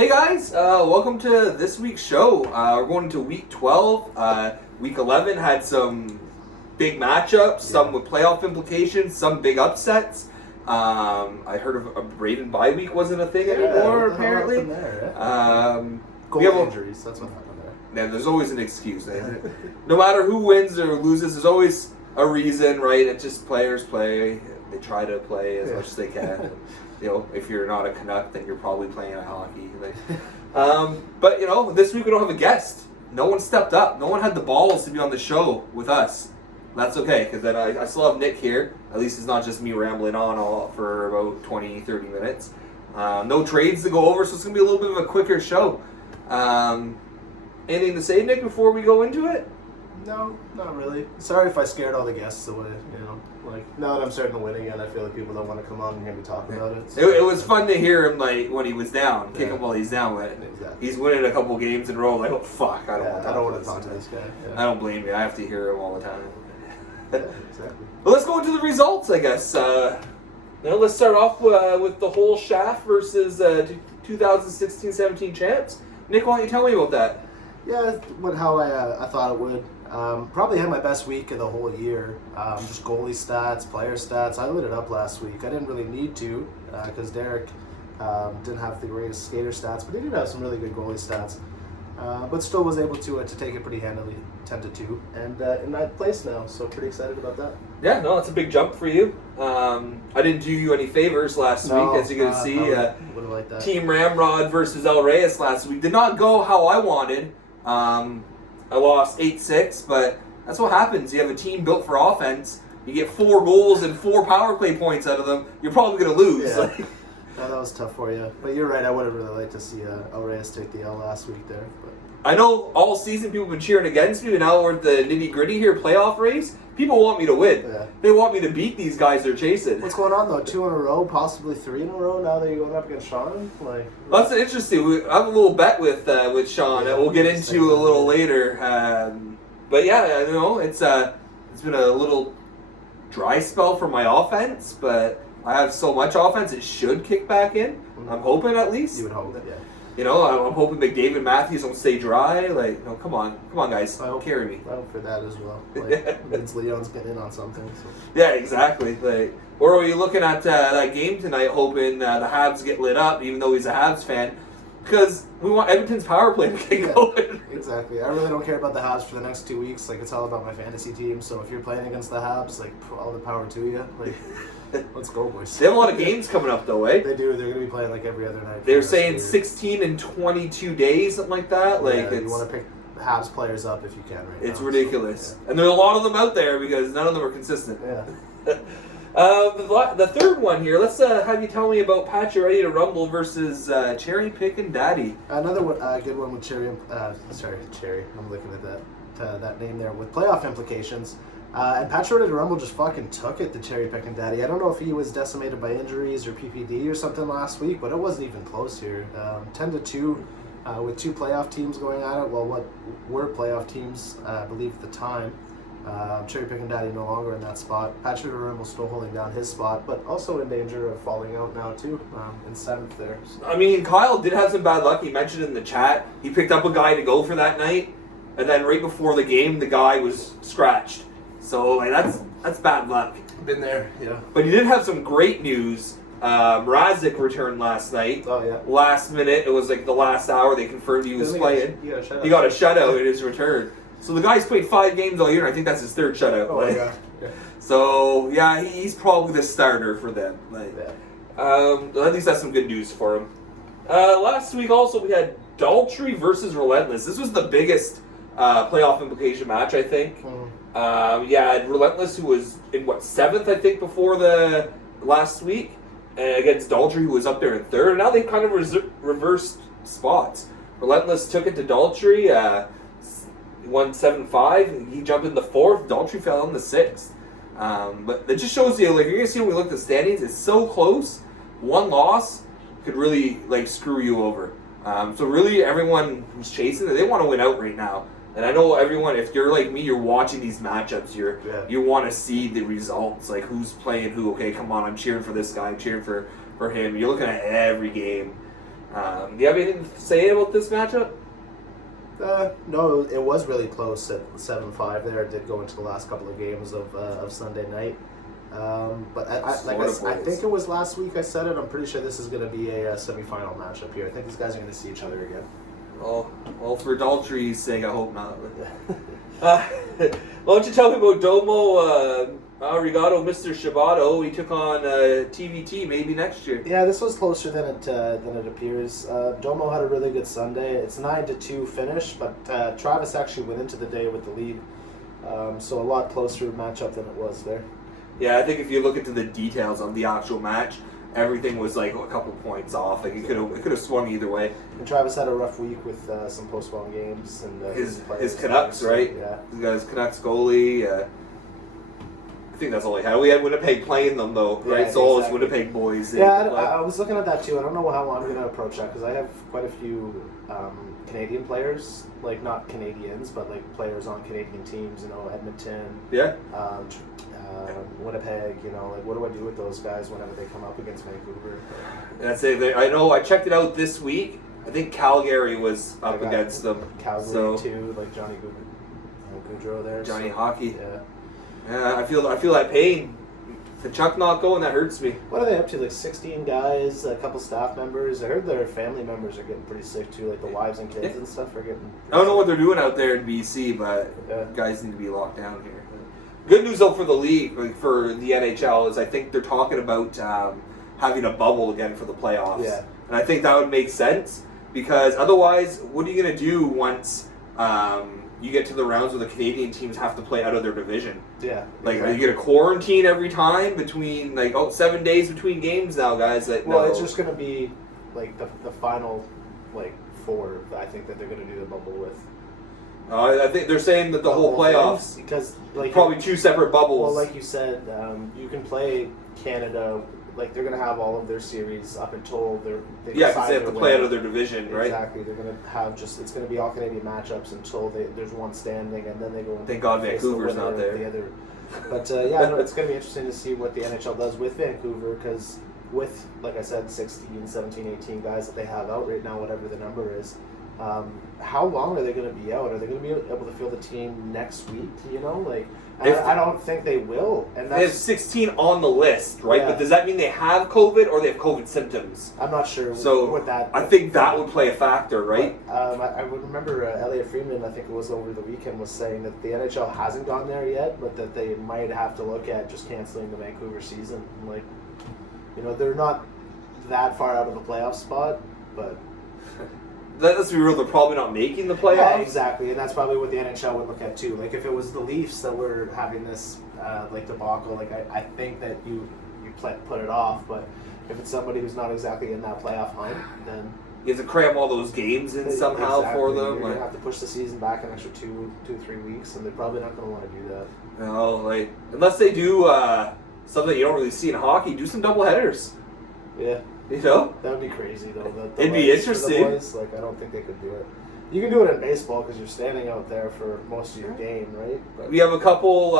Hey guys, welcome to this week's show. We're going into week 12. Week 11 had some big matchups, some with playoff implications, some big upsets. I heard of a Raven bye week wasn't a thing anymore, apparently. Goal injuries, that's what happened there. Yeah, there's always an excuse. No matter who wins or loses, there's always a reason, right? It's just players play. They try to play as much as they can. If you're not a Canuck, then you're probably playing a hockey. But this week we don't have a guest. No one stepped up. No one had the balls to be on the show with us. That's okay, because then I still have Nick here. At least it's not just me rambling on for about 20, 30 minutes. No trades to go over, so it's going to be a little bit of a quicker show. Anything to say, Nick, before we go into it? No, not really. Sorry if I scared all the guests away, now that I'm starting to win again, I feel like people don't want to come on and hear me talk about it. So. It was fun to hear him, when he was down, kick him while he's down. Exactly. He's winning a couple games in a row, oh fuck, I don't want to talk to this guy. Yeah. I don't blame you, I have to hear him all the time. Exactly. But let's go into the results, I guess. Let's start off with the whole shaft versus 2016-17 champs. Nick, why don't you tell me about that? Yeah, how I thought it would. Probably had my best week of the whole year. Just goalie stats, player stats. I lit it up last week. I didn't really need to because Derek didn't have the greatest skater stats, but he did have some really good goalie stats. But still was able to take it pretty handily, 10-2, and in ninth place now. So pretty excited about that. Yeah, no, it's a big jump for you. I didn't do you any favors last week, as you can see. Wouldn't like that. Team Ramrod versus El Reyes last week did not go how I wanted. I lost 8-6, but that's what happens. You have a team built for offense. You get 4 goals and 4 power play points out of them. You're probably going to lose. Yeah. No, that was tough for you. But you're right. I would have really liked to see El Reyes take the L last week there. But. I know all season people have been cheering against me, and now we're at the nitty-gritty here, playoff race. People want me to win. Yeah. They want me to beat these guys they're chasing. What's going on, though? 2 in a row, possibly 3 in a row now that you're going up against Sean? That's interesting. I have a little bet with Sean that we'll get into a little later. But yeah, it's been a little dry spell for my offense, but I have so much offense it should kick back in. Mm-hmm. I'm hoping at least. You would hope, yeah. I'm hoping McDavid Matthews don't stay dry. Come on, guys, carry me. I hope for that as well. Vince Leon's getting in on something. So. Yeah, exactly. Or are you looking at that game tonight, hoping the Habs get lit up, even though he's a Habs fan? Because we want Edmonton's power play to get going. Exactly. I really don't care about the Habs for the next 2 weeks. It's all about my fantasy team. So if you're playing against the Habs, all the power to you. Let's go, boys. They have a lot of games coming up, though, eh? They do. They're going to be playing every other night. They're saying 16 in 22 days, something like that. You want to pick Habs players up if you can right now. It's ridiculous. So, yeah. And there are a lot of them out there because none of them are consistent. Yeah. The third one here, let's have you tell me about Pat, you're ready to rumble versus Cherry Pickin' Daddy. Another good one with Cherry. Cherry. I'm looking at that name there with playoff implications. And Pat Ready to Rumble just fucking took it to Cherry Pickin' Daddy. I don't know if he was decimated by injuries or PPD or something last week, but it wasn't even close here. 10-2 with 2 playoff teams going at it. Well, what were playoff teams, I believe at the time. Cherry Pickin' Daddy no longer in that spot. Pat Ready to Rumble still holding down his spot, but also in danger of falling out now too, in 7th there. So. I mean, Kyle did have some bad luck. He mentioned in the chat, he picked up a guy to go for that night, and then right before the game, the guy was scratched. So that's bad luck. Been there, yeah. But he did have some great news. Mrazek returned last night. Oh yeah. Last minute, it was the last hour. They confirmed he was playing. He got a shutout in his return. So the guy's played 5 games all year, and I think that's his 3rd shutout. Oh yeah. So yeah, he's probably the starter for them. At least that's some good news for him. Last week also we had Daltrey versus Relentless. This was the biggest playoff implication match, I think. Relentless, who was in 7th, I think, before the last week, and against Daltrey, who was up there in 3rd. And now they've kind of reversed spots. Relentless took it to Daltrey, won 7-5. He jumped in the 4th. Daltrey fell in the 6th. But it just shows you, you're gonna see when we look at the standings, it's so close. One loss could really screw you over. So really, everyone who's chasing it, they want to win out right now. And I know everyone, if you're like me, you're watching these matchups, you want to see the results, who's playing who. Okay, come on, I'm cheering for this guy, I'm cheering for him. You're looking at every game. Do you have anything to say about this matchup? No, it was really close at 7-5 there. It did go into the last couple of games of Sunday night. But I think it was last week I said it. I'm pretty sure this is going to be a semifinal matchup here. I think these guys are going to see each other again. Well, for Daltry's sake, I hope not. Why don't you tell me about Domo Arigato, Mr. Shibato? He took on TVT maybe next year. Yeah, this was closer than it appears. Domo had a really good Sunday. It's 9-2 finish, but Travis actually went into the day with the lead. So a lot closer matchup than it was there. Yeah, I think if you look into the details of the actual match, everything was like a couple points off. Like it could have swung either way. And Travis had a rough week with some postponed games and his Canucks, right? Yeah, he got his Canucks goalie. I think that's all he had. We had Winnipeg playing them though, right? Yeah, so all his exactly. Winnipeg boys. Yeah, I was looking at that too. I don't know how I'm going to approach that because I have quite a few Canadian players, like not Canadians, but like players on Canadian teams. You know, Edmonton. Yeah. Winnipeg, you know, like what do I do with those guys whenever they come up against Vancouver? That's it. I know. I checked it out this week. I think Calgary was up against them. Calgary too, like Johnny Gaudreau there. Johnny Hockey. Yeah. Yeah, I feel that pain. The Chuck not going, that hurts me. What are they up to? Like 16 guys, a couple staff members. I heard their family members are getting pretty sick too, like the wives and kids and stuff are getting. I don't know what they're doing out there in BC, but guys need to be locked down here. Good news though for the league, like for the NHL, is I think they're talking about having a bubble again for the playoffs. Yeah. And I think that would make sense because otherwise, what are you going to do once you get to the rounds where the Canadian teams have to play out of their division? Yeah. Like, are you going to quarantine every time between, 7 days between games now, guys? It's just going to be, like, the final, 4, I think, that they're going to do the bubble with. I think they're saying that the whole playoffs, because probably 2 separate bubbles. Well, like you said, you can play Canada. Like they're going to have all of their series up until they because they have to play out of their division, right? Exactly. They're going to have it's going to be all Canadian matchups until there's one standing, and then they go. Thank God Vancouver's not there. The other. But it's going to be interesting to see what the NHL does with Vancouver because with, like I said, 16, 17, 18 guys that they have out right now, whatever the number is. How long are they going to be out? Are they going to be able to field the team next week? You know, I don't think they will. And they have 16 on the list, right? Yeah. But does that mean they have COVID or they have COVID symptoms? I'm not sure. So with that, I think that would play a factor, right? I would remember Elliot Friedman. I think it was over the weekend was saying that the NHL hasn't gone there yet, but that they might have to look at just canceling the Vancouver season. They're not that far out of a playoff spot, but. Let's be real, they're probably not making the playoffs. Yeah, exactly, and that's probably what the NHL would look at too. Like if it was the Leafs that were having this debacle, I think that you put it off. But if it's somebody who's not exactly in that playoff hunt, then you have to cram all those games in somehow for them. You're gonna have to push the season back an extra 2-3 weeks, and they're probably not gonna want to do that. No, unless they do something you don't really see in hockey, do some double headers. Yeah. That would be crazy though. It'd be interesting. I don't think they could do it. You can do it in baseball because you're standing out there for most of your game, right? But we have a couple.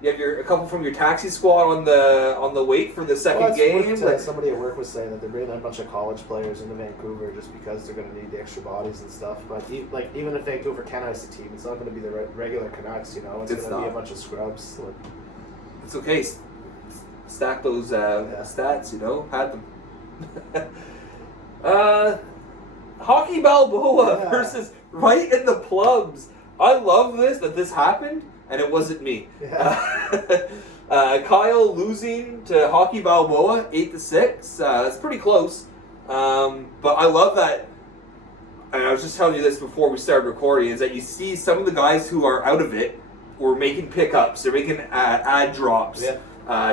You have a couple from your taxi squad on the wait for the second game. Somebody at work was saying that they're bringing a bunch of college players into Vancouver just because they're going to need the extra bodies and stuff. But even if Vancouver can ice a team, it's not going to be the regular Canucks. It's going to be a bunch of scrubs. It's okay. Stack those stats. Had them. Hockey Balboa versus right in the plums. I love that this happened and it wasn't me. Yeah. Kyle losing to Hockey Balboa 8-6. That's pretty close. But I love that. And I was just telling you this before we started recording. Is that you see some of the guys who are out of it were making pickups. They're making ad drops. Yeah.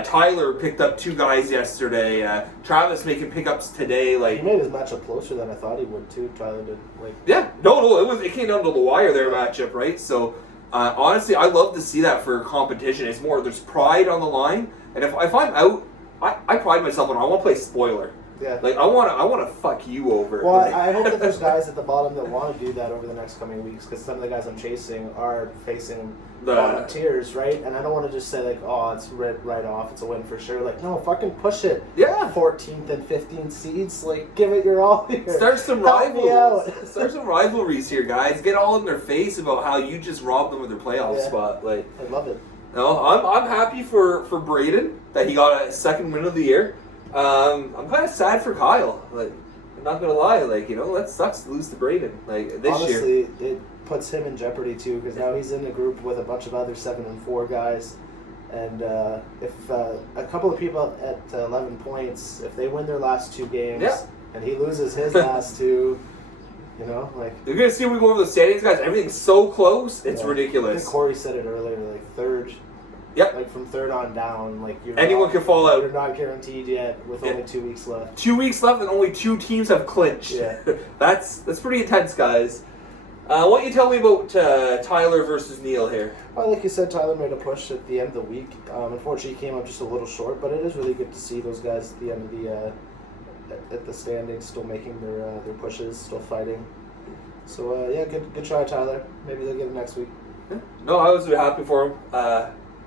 Tyler picked up 2 guys yesterday. Travis making pickups today. He made his matchup closer than I thought he would too. Tyler did. Yeah, it came down to the wire their matchup, right? So honestly, I love to see that for competition. It's more there's pride on the line, and if I'm out, I pride myself on I want to play spoiler. Yeah. Like I want to fuck you over. Well, like, I hope that there's guys at the bottom that want to do that over the next coming weeks, because some of the guys I'm chasing are facing bottom tiers, right? And I don't want to just say like, oh, it's right off, it's a win for sure. Like, no, fucking push it. Yeah. 14th and 15th seeds, like, give it your all here. Start some rivalries here, guys. Get all in their face about how you just robbed them of their playoff spot. Like, I love it. No, I'm happy for Braden that he got a second win of the year. I'm kind of sad for Kyle. Like, I'm not gonna lie. Like, that sucks to lose to Braden. Like this year. Honestly, it puts him in jeopardy too, because now he's in a group with a bunch of other 7-4 guys, and if a couple of people at 11 points, if they win their last 2 games, and he loses his last 2. Like you're gonna see when we go over the standings, guys. Everything's so close, it's ridiculous. I think Corey said it earlier, like third. Yep. Like from third on down, like anyone can fall out. You're not guaranteed yet, with only 2 weeks left. 2 weeks left, and only 2 teams have clinched. Yeah, that's pretty intense, guys. Why don't you tell me about Tyler versus Neil here? Well, like you said, Tyler made a push at the end of the week. Unfortunately, he came up just a little short, but it is really good to see those guys at the end of the at the standings still making their pushes, still fighting. So good try, Tyler. Maybe they'll get it next week. Yeah. No, I was happy for him.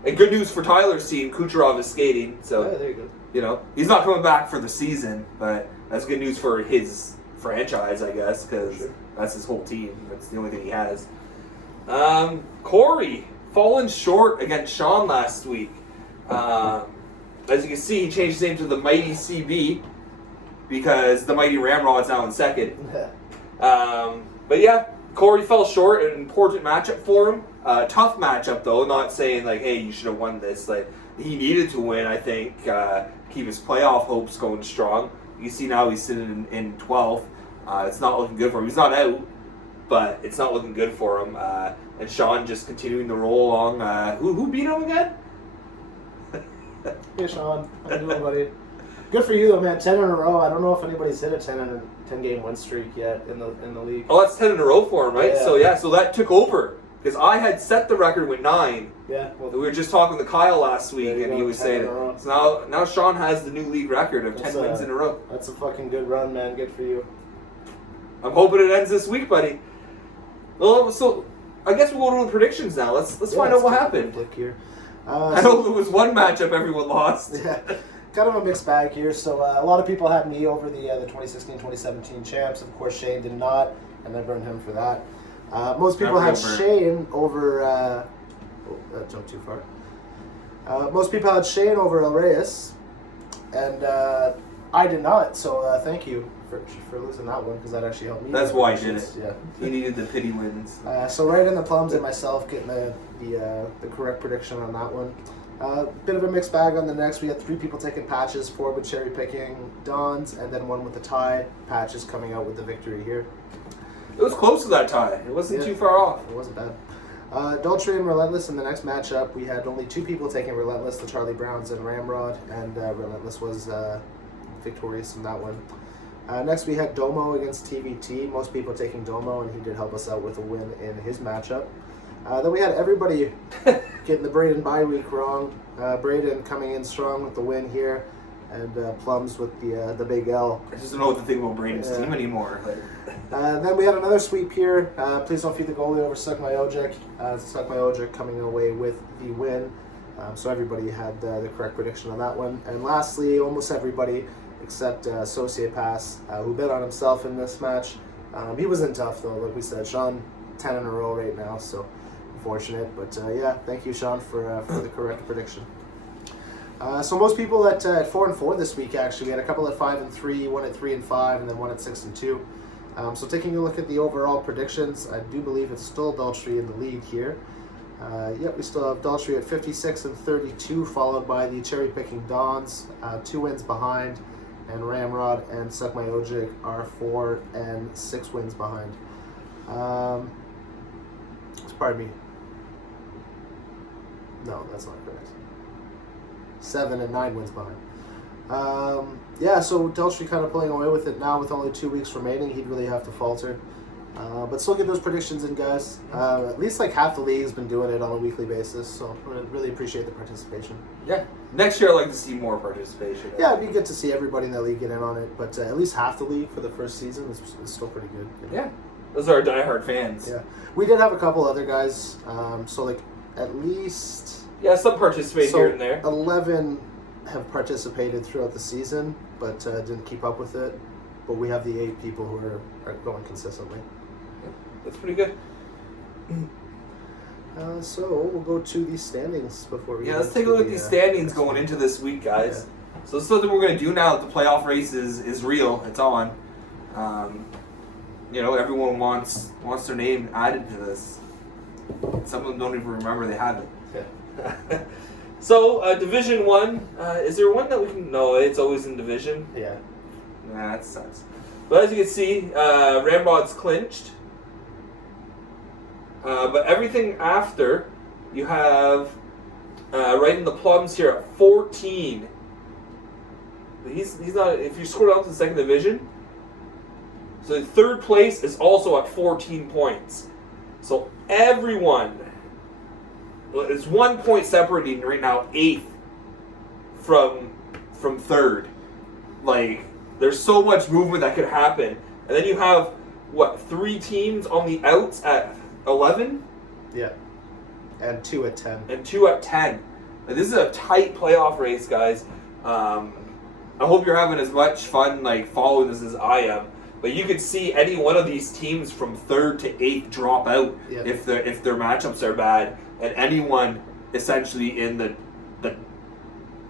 And good news for Tyler's team. Kucherov is skating, so there you go. He's not coming back for the season, but that's good news for his franchise, I guess, because that's his whole team. That's the only thing he has. Corey falling short against Sean last week. As you can see, he changed his name to the Mighty CB because the Mighty Ramrod's now in second. But yeah, Corey fell short. An important matchup for him. Tough matchup though. Not saying like, hey, you should have won this. Like he needed to win. I think keep his playoff hopes going strong. You see now he's sitting in 12th. It's not looking good for him. He's not out, but it's not looking good for him. And Sean just continuing to roll along. Who beat him again? Hey Sean, how you doing, buddy? Good for you though, man. 10 in a row. I don't know if anybody's hit a 10 game win streak yet in the league. Oh, that's 10 in a row for him, right? Yeah. So that took over because I had set the record with 9. Yeah. Well, we were just talking to Kyle last week, and he was saying it. So now Sean has the new league record of 10 wins in a row. That's a fucking good run, man. Good for you. I'm hoping it ends this week, buddy. Well, so I guess we'll go to the predictions now. Let's find out what happened. Here. I know there was one matchup everyone lost. Yeah. Kind of a mixed bag here. So a lot of people had me over the 2016-2017 champs. Of course, Shane did not, and I burned him for that. Most people had Shane over... that jumped too far. Most people had Shane over El Reyes, and I did not. So thank you for losing that one, because that actually helped me. That's why I did it. Yeah. He needed the pity wins. So right in the plums and myself getting the correct prediction on that one. Bit of a mixed bag on the next. We had 3 people taking patches, 4 with cherry picking Dons, and then 1 with the tie. Patches coming out with the victory here. It was close to that tie. It wasn't too far off. It wasn't bad. Adultery and Relentless in the next matchup. We had only 2 people taking Relentless, the Charlie Browns and Ramrod, and Relentless was victorious in that one. Next we had Domo against TVT. Most people taking Domo, and he did help us out with a win in his matchup. Then we had everybody getting the Braden bye week wrong. Braden coming in strong with the win here, and Plums with the big L. I just don't know what to think about Braden's team anymore. Then we had another sweep here. Please don't feed the goalie over Suck My Ojic. Suck My Ojic coming away with the win. So everybody had the correct prediction on that one. And lastly, almost everybody except Associate Pass, who bet on himself in this match. He wasn't tough though, like we said. Sean, 10 in a row right now, so unfortunate. But thank you, Sean, for the correct prediction. So most people at 4-4 this week, actually. We had a couple at 5-3, 1 at 3-5, and then 1 at 6-2. So taking a look at the overall predictions, I do believe it's still Daltrey in the lead here. We still have Daltrey at 56-32, followed by the cherry picking Dons, 2 wins behind, and Ramrod and Suck My Ojic are 4 and 6 wins behind. Pardon me. No, that's not correct. 7 and 9 wins behind. So Daltrey kind of playing away with it now with only 2 weeks remaining. He'd really have to falter. But still get those predictions in, guys. At least like half the league has been doing it on a weekly basis, so I really appreciate the participation. Yeah. Next year, I'd like to see more participation. Yeah, we get to see everybody in the league get in on it, but at least half the league for the first season is still pretty good. Yeah, those are our diehard fans. Yeah, we did have a couple other guys, so like at least some participate here and there. 11 have participated throughout the season, but didn't keep up with it. But we have the 8 people who are going consistently. Yeah, that's pretty good. So we'll go to the standings before we. Yeah, let's take a look at these standings going into this week, guys. Yeah. So this is something we're going to do now that the playoff race is real. It's on. Everyone wants their name added to this. Some of them don't even remember they have it. Yeah. So Division 1, is there one that we can? No, it's always in Division. Yeah. Nah, that sucks. But as you can see, Rambod's clinched. But everything after, you have right in the plums here at 14. He's not. If you scroll down to the second division, so the third place is also at 14 points. So everyone, it's 1 point separating right now 8th from third. Like, there's so much movement that could happen, and then you have 3 teams on the outs at 11? Yeah. And 2 at 10. And 2 at 10. Like, this is a tight playoff race, guys. I hope you're having as much fun following this as I am. But you could see any one of these teams from 3rd to 8th drop out if their matchups are bad. And anyone essentially in the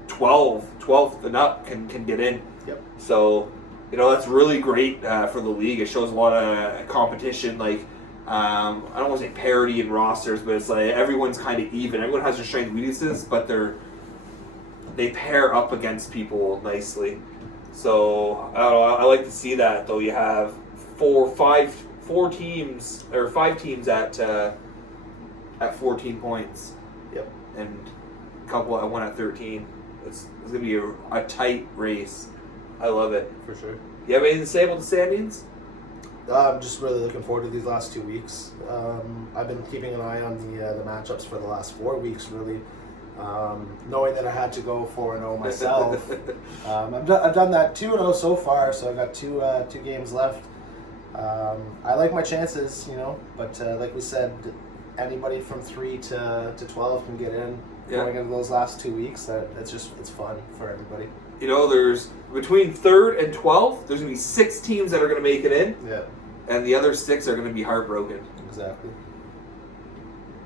12th and up can get in. Yep. So, that's really great for the league. It shows a lot of competition. I don't want to say parity in rosters, but it's like everyone's kind of even. Everyone has their strengths and weaknesses, but they pair up against people nicely. So I don't know. I like to see that though. You have 5 teams at 14 points. Yep. And a couple at 1 at 13. It's gonna be a tight race. I love it For sure. You have anything to say about the standings? I'm just really looking forward to these last 2 weeks. I've been keeping an eye on the matchups for the last 4 weeks, really. Knowing that I had to go 4-0 myself. I've done that 2-0 so far, so I got two games left. I like my chances, but like we said, anybody from 3 to 12 can get in. Going into those last 2 weeks, it's fun for everybody. There's between 3rd and 12th, there's going to be 6 teams that are going to make it in. Yeah. And the other 6 are going to be heartbroken. Exactly.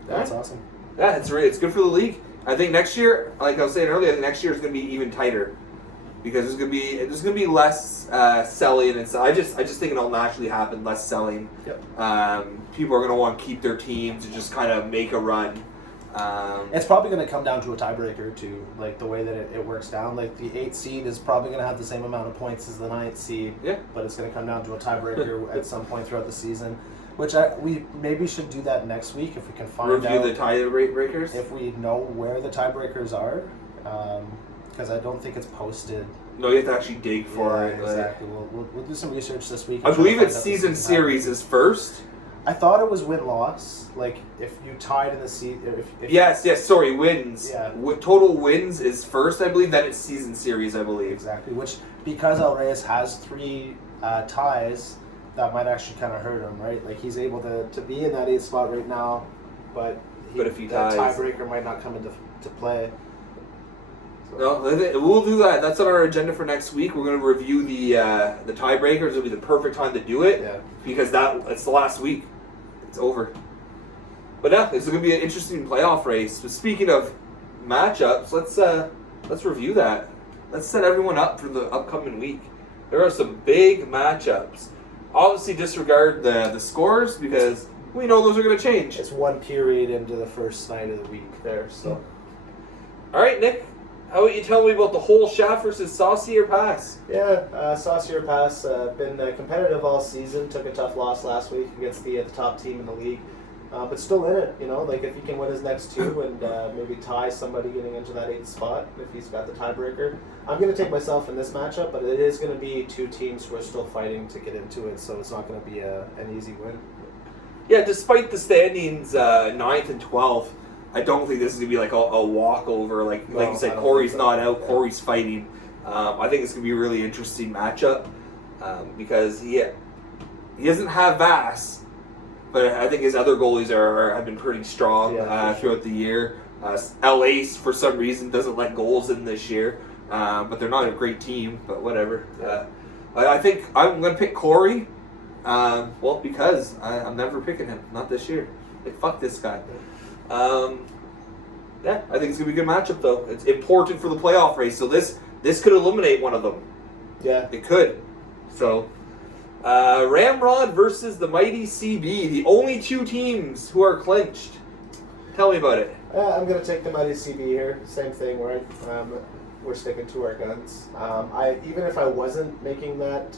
That's awesome. Yeah, it's good for the league. I think next year, like I was saying earlier, I think next year is going to be even tighter because there's going to be less selling, and so I just think it'll naturally happen, less selling. Yep. People are going to want to keep their team to just kind of make a run. It's probably going to come down to a tiebreaker too, like the way that it works down. Like the 8th seed is probably going to have the same amount of points as the 9th seed. Yeah. But it's going to come down to a tiebreaker at some point throughout the season, which we maybe should do that next week if we can find out. Review the tiebreakers? If we know where the tiebreakers are, because I don't think it's posted. No, you have to actually dig for it. Exactly. We'll do some research this week. I believe it's season series is first. I thought it was win-loss. Like, if you tied in the season... Yes, sorry, wins. Yeah. Total wins is first, I believe. Then it's season series, I believe. Exactly. Which, because El Reyes has 3 ties, that might actually kind of hurt him, right? Like, he's able to be in that 8th spot right now, but if he that ties... tiebreaker might not come into play. So. No, we'll do that. That's on our agenda for next week. We're going to review the tiebreakers. It'll be the perfect time to do it. Yeah. Because it's the last week. It's over. But yeah, it's going to be an interesting playoff race. But speaking of matchups, let's review that. Let's set everyone up for the upcoming week. There are some big matchups. Obviously, disregard the scores because we know those are going to change. It's 1 period into the first night of the week there. So, all right, Nick. How about you tell me about the whole Shaft versus Saucier Pass? Yeah, Saucier Pass been competitive all season. Took a tough loss last week against the top team in the league, but still in it. Like if he can win his next 2 and maybe tie somebody getting into that 8th spot if he's got the tiebreaker. I'm going to take myself in this matchup, but it is going to be 2 teams who are still fighting to get into it, so it's not going to be an easy win. Yeah, despite the standings 9th and 12th, I don't think this is gonna be like a walkover. Like No, you said, I don't Corey's think so. not out. Yeah. Corey's fighting. I think it's gonna be a really interesting matchup because he doesn't have Vass, but I think his other goalies have been pretty strong throughout the year. LA's for some reason doesn't let goals in this year, but they're not a great team. But whatever. I think I'm gonna pick Corey. Because I'm never picking him. Not this year. Like, fuck this guy. I think it's gonna be a good matchup though. It's important for the playoff race. So this could eliminate one of them. Yeah. It could. So Ramrod versus the mighty CB, the only two teams who are clinched. Tell me about it. I'm going to take the mighty CB here. Same thing, right? We're sticking to our guns. Even if I wasn't making that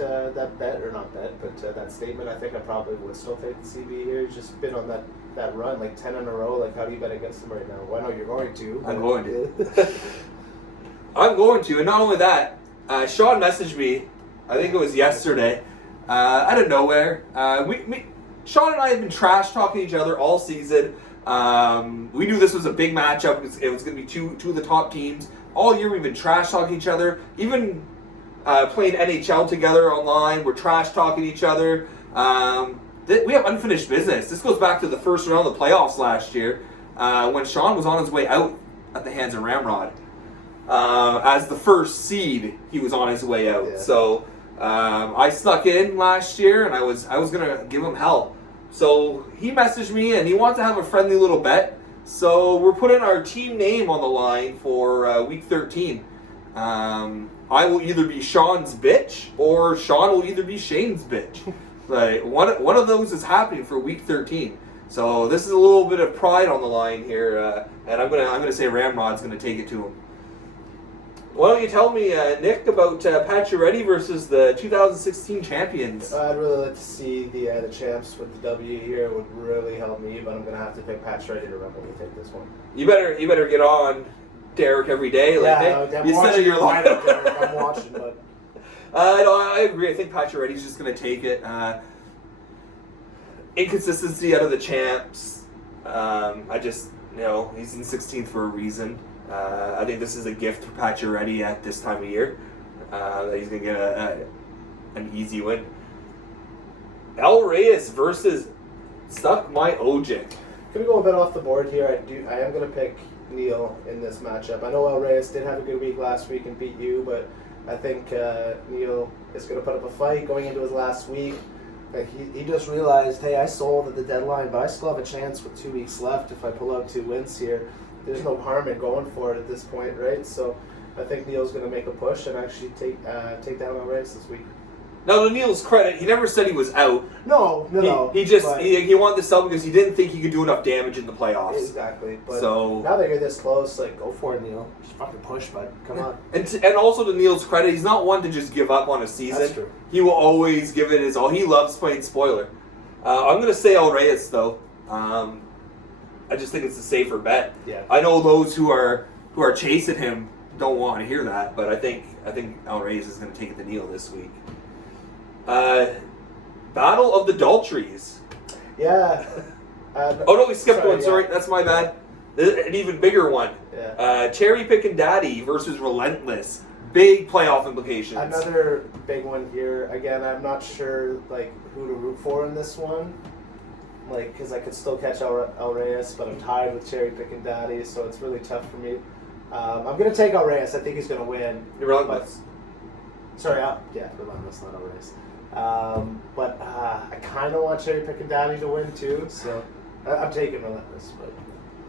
bet, or not bet, but that statement, I think I probably would still take the CB here. He's just been on that run, like 10 in a row. Like, how do you bet against him right now? Well, I know you're going to. I'm going to. I'm going to, and not only that, Sean messaged me, I think it was yesterday, out of nowhere. Sean and I have been trash talking each other all season. We knew this was a big matchup. It was going to be two of the top teams. All year we've been trash talking each other. Even playing NHL together online, we're trash talking each other. We have unfinished business. This goes back to the first round of the playoffs last year when Sean was on his way out at the hands of Ramrod. As the first seed, he was on his way out. Yeah. So I snuck in last year, and I was gonna give him hell. So he messaged me, and he wants to have a friendly little bet. So we're putting our team name on the line for week 13. I will either be Sean's bitch, or Sean will either be Shane's bitch. Like one of those is happening for week 13. So this is a little bit of pride on the line here, and I'm gonna say Ramrod's gonna take it to him. Why don't you tell me, Nick, about Pacioretty versus the 2016 champions? I'd really like to see the champs with the W here. It would really help me, but I'm gonna have to pick Pacioretty to Rumble to take this one. You better get on Derek every day. Like, I'm you said your line. I'm watching, but I agree. I think Pacioretty's just going to take it. Inconsistency out of the champs. He's in 16th for a reason. I think this is a gift for Pacioretty at this time of year. That he's going to get an easy win. El Reyes versus Suck My Ojic. Gonna go a bit off the board here. I am gonna pick Neil in this matchup. I know El Reyes did have a good week last week and beat you, but I think Neil is gonna put up a fight going into his last week. He just realized, hey, I sold at the deadline, but I still have a chance with 2 weeks left if I pull out 2 wins here. There's no harm in going for it at this point, right? So I think Neil's gonna make a push and actually take down El Reyes this week. Now, to Neil's credit, he never said he was out. No. He wanted to sell because he didn't think he could do enough damage in the playoffs. Exactly. But so now that you're this close, like, go for it, Neil. Just fucking push, bud. Come on. And also to Neil's credit, he's not one to just give up on a season. That's true. He will always give it his all. He loves playing spoiler. I'm going to say El Reyes, though. I just think it's a safer bet. Yeah. I know those who are chasing him don't want to hear that, but I think El Reyes is going to take it to Neil this week. Battle of the Daltries. Yeah. We skipped one. Sorry, that's my bad. An even bigger one. Yeah. Cherry Pickin' Daddy versus Relentless. Big playoff implications. Another big one here. Again, I'm not sure who to root for in this one. Because I could still catch El Reyes, but I'm tied with Cherry Pickin' Daddy, so it's really tough for me. I'm gonna take El Reyes. I think he's gonna win. Relentless. Relentless, not El Reyes. But I kind of want Cherry Pickin' Daddy to win too, so I'm taking Relentless. But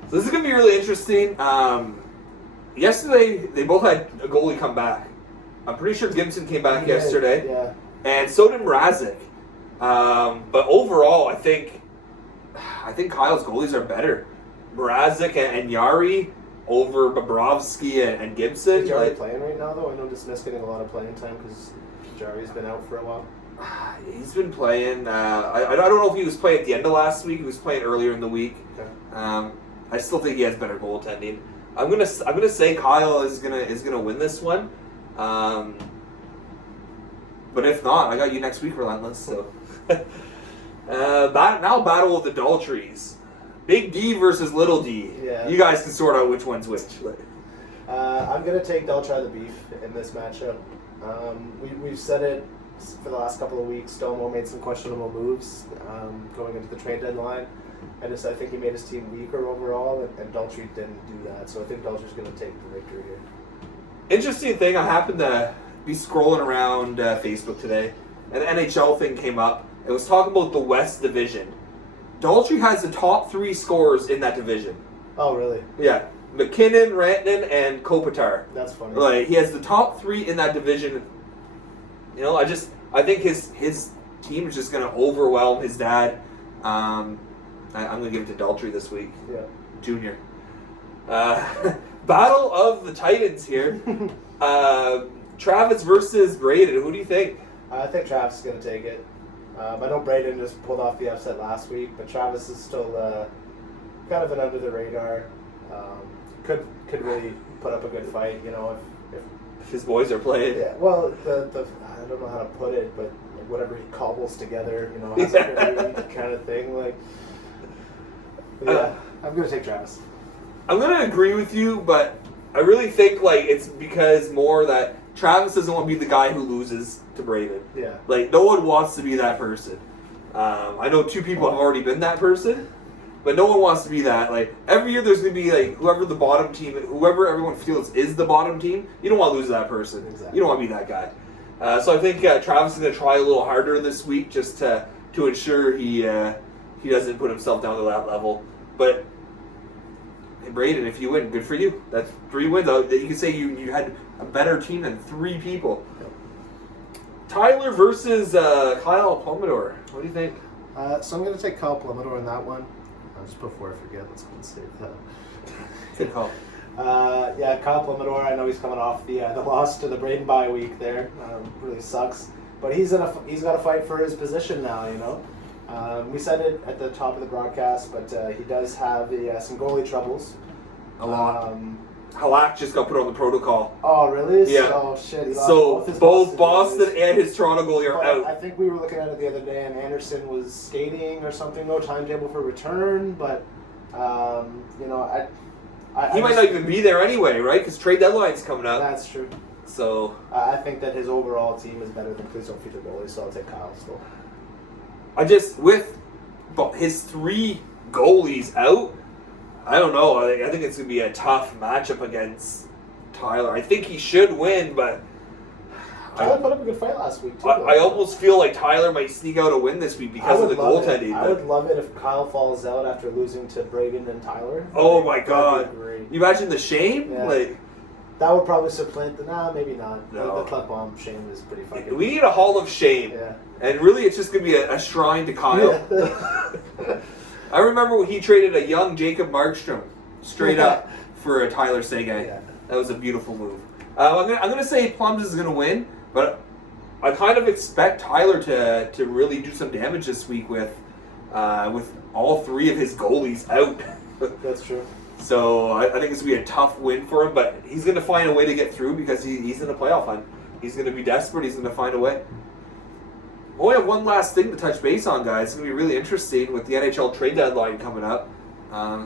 so this is gonna be really interesting. Yesterday they both had a goalie come back. I'm pretty sure Gibson came back yesterday, yeah, and so did Mrazek. But overall, I think Kyle's goalies are better. Mrazek and Yari over Bobrovsky and Gibson. Is Jari playing right now though? I know Dismiss getting a lot of playing time because Jari's been out for a while. He's been playing. I don't know if he was playing at the end of last week. He was playing earlier in the week. Okay. I still think he has better goaltending. I'm gonna say Kyle is gonna win this one. But if not, I got you next week, Relentless. So now Battle of the Daltries. Big D versus Little D. Yeah. You guys can sort out which one's which. I'm going to take Del Try the Beef in this matchup. We've said it for the last couple of weeks. Domo made some questionable moves going into the trade deadline. I think he made his team weaker overall, and Daltrey didn't do that. So I think Daltrey's going to take the victory here. Interesting thing, I happened to be scrolling around Facebook today, and the NHL thing came up. It was talking about the West Division. Daltrey has the top 3 scorers in that division. Oh, really? Yeah. McKinnon, Rantanen, and Kopitar. That's funny. Like, he has the top 3 in that division. You know, I think his team is just going to overwhelm his dad. I'm going to give it to Daltrey this week. Yeah. Junior. Battle of the Titans here. Travis versus Braden. Who do you think? I think Travis is going to take it. I know Braden just pulled off the upset last week, but Travis is still kind of an under the radar. Could really put up a good fight, you know, If his boys are playing. Yeah, well, the I don't know how to put it, but whatever he cobbles together, you know, has a good week kind of thing. Like, yeah, I'm gonna take Travis. I'm gonna agree with you, but I really think like it's because more that Travis doesn't want to be the guy who loses to Braden. Yeah. Like no one wants to be that person. I know 2 people have already been that person. But no one wants to be that. Like every year, there's going to be like whoever the bottom team, whoever everyone feels is the bottom team. You don't want to lose to that person. Exactly. You don't want to be that guy. So I think Travis is going to try a little harder this week just to ensure he doesn't put himself down to that level. But hey, Braden, if you win, good for you. That's 3 wins. You can say you had a better team than 3 people. Yep. Tyler versus Kyle Plumidor. What do you think? So I'm going to take Kyle Plumidor in that one. Just before I forget, let's go and save that. Good call. Yeah, Kyle Plumidor, I know he's coming off the loss to the Braden bye week there. Really sucks. But he's got to fight for his position now, you know. We said it at the top of the broadcast, but he does have some goalie troubles. A lot. Halak just got put on the protocol. Oh, really? Yeah. Oh, shit. He lost So both Boston and his Toronto goalie are out. I think we were looking at it the other day, and Anderson was skating or something. No timetable for return, but you know, he might not even be there anyway, right? Because trade deadline's coming up. That's true. So I think that his overall team is better than please don't feature goalie, so I'll take Kyle still. with his 3 goalies out, I don't know. I think it's going to be a tough matchup against Tyler. I think he should win, but Tyler put up a good fight last week, too. I almost feel like Tyler might sneak out a win this week because of the goaltending. I would love it if Kyle falls out after losing to Braden and Tyler. Oh my God! That'd be great. You imagine the shame? Yeah. Like that would probably supplant the. Nah, maybe not. No. The club bomb shame is pretty fucking. we need a hall of shame, Yeah. and really, it's just going to be a shrine to Kyle. Yeah. I remember when he traded a young Jacob Markstrom straight up for a Tyler Seguin. Yeah. That was a beautiful move. I'm gonna say Plums is gonna win, but I kind of expect Tyler to really do some damage this week with all 3 of his goalies out. That's true. So I think it's gonna be a tough win for him, but he's gonna find a way to get through because he's in a playoff hunt. He's gonna be desperate. He's gonna find a way. We have one last thing to touch base on, guys. It's going to be really interesting with the NHL trade deadline coming up.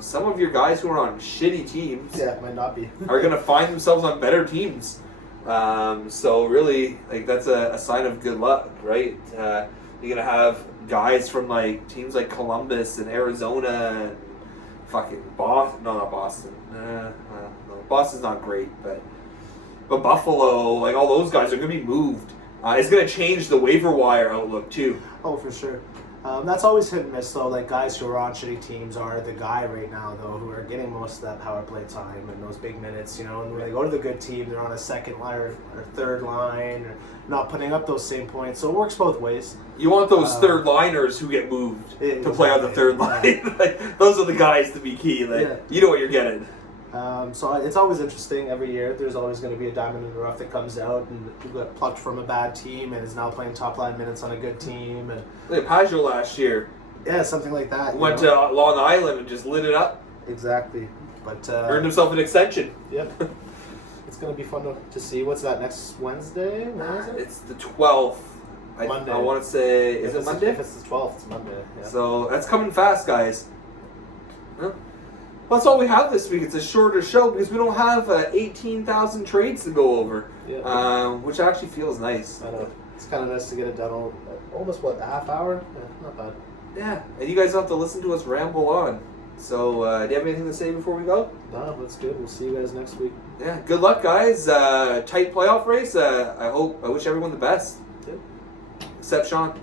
Some of your guys who are on shitty teams might not be. are going to find themselves on better teams. So really, like that's a sign of good luck, right? You're going to have guys from like teams like Columbus and Arizona and fucking Boston. No, not Boston. No, Boston's not great, but Buffalo, like all those guys are going to be moved. It's going to change the waiver wire outlook, too. Oh, for sure. That's always hit and miss, though. Like, guys who are on shitty teams are the guy right now, though, who are getting most of that power play time and those big minutes, you know. And when they go to the good team, they're on a second line or third line or not putting up those same points. So it works both ways. You want those third liners who get moved to play on the third line. Yeah. Like, those are the guys to be key. Like, Yeah. You know what you're getting. So it's always interesting every year. There's always going to be a diamond in the rough that comes out and who got plucked from a bad team and is now playing top line minutes on a good team. And Like Pajot last year yeah, something like that. went to Long Island and just lit it up. Exactly. But Earned himself an extension. Yep. It's going to be fun to see. What's that, next Wednesday? When is it? It's the 12th. Monday. I want to say, is it Monday? If it's the 12th, it's Monday. Yeah. So that's coming fast, guys. Well, that's all we have this week. It's a shorter show because we don't have 18,000 trades to go over, which actually feels nice. I know. It's kind of nice to get it done almost, a half hour? Yeah, not bad. Yeah, and you guys don't have to listen to us ramble on. So, do you have anything to say before we go? No, that's good. We'll see you guys next week. Yeah, good luck, guys. Tight playoff race. I wish everyone the best. Yep. Except Sean.